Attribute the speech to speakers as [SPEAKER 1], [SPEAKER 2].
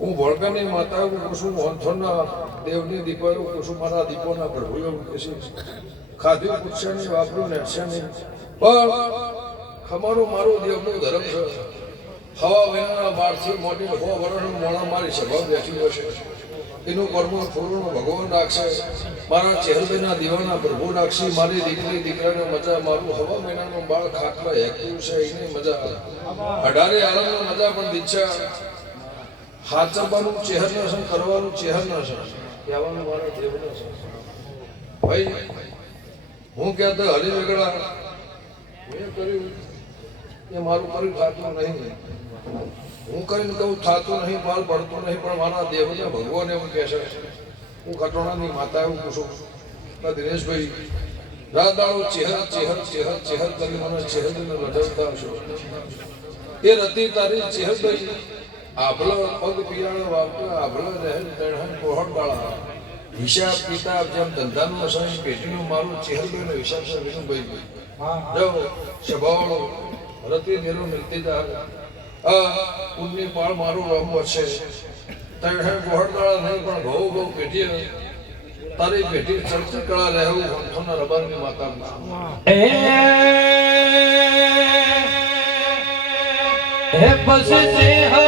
[SPEAKER 1] હું વળગાની માતા કુસુમ વંથોના દેવની દીપાયો કુસુમ મારા દીપોના પ્રભુ એવું કહે છે. ખાધ્યું પણ ખમારું મારું દેવનું ધર્મ છે. હવા વિના બારથી મોટી હો મારી સભા બેઠી હશે. એનું કર્મ પૂર્ણ ભગવાન રાખશે. મારા ચહેરબેના દીવાના પ્રભુ રાખશે. મારી દીકરી દીકરાને મજા મારું હવા મહિનાનો બાળ ખાટલા હેકતું છે એની મજા અઢારે આરામનો મજા પણ દીક્ષા હાચવવાનું ચહેર ન છે કરવાનું ચહેર ન છે કહેવાનું મારા દેવનો છે ભાઈ હું કહેતો હરિ વેગડા મેં કર્યું. એ મારું કરી થતું નહીં. હું કરીને કહું થતું નહીં માલ ભરતું નહીં પણ મારા દેવને ભગવાન એવું કહે છે. હું ખટોણાની માતા એવું પૂછું દિનેશભાઈ રાત ચેહર ચેહર ચેહર ચેહર કરી મને ચેહરને રજવતા છો એ રતી તારી ચેહરભાઈ આભલો પગ પિયાળો વાવતો આભલો રહેલ તણહન પોહડ દાળા હિસાબ કિતાબ જેમ ધંધાનું અસાય પેટીનું મારું ચેહરભાઈનો હિસાબ છે વિનુભાઈ જો સ્વભાવ રતી નીરો મિલતી આ ઉન્ની પાળ મારો રમ છે તણે ગોહડદાળા નહીં પણ બહુ બહુ પેઢી તારી પેઢી ચરચી કળા રહેવું વંથોના રબારની માતા
[SPEAKER 2] હે પછી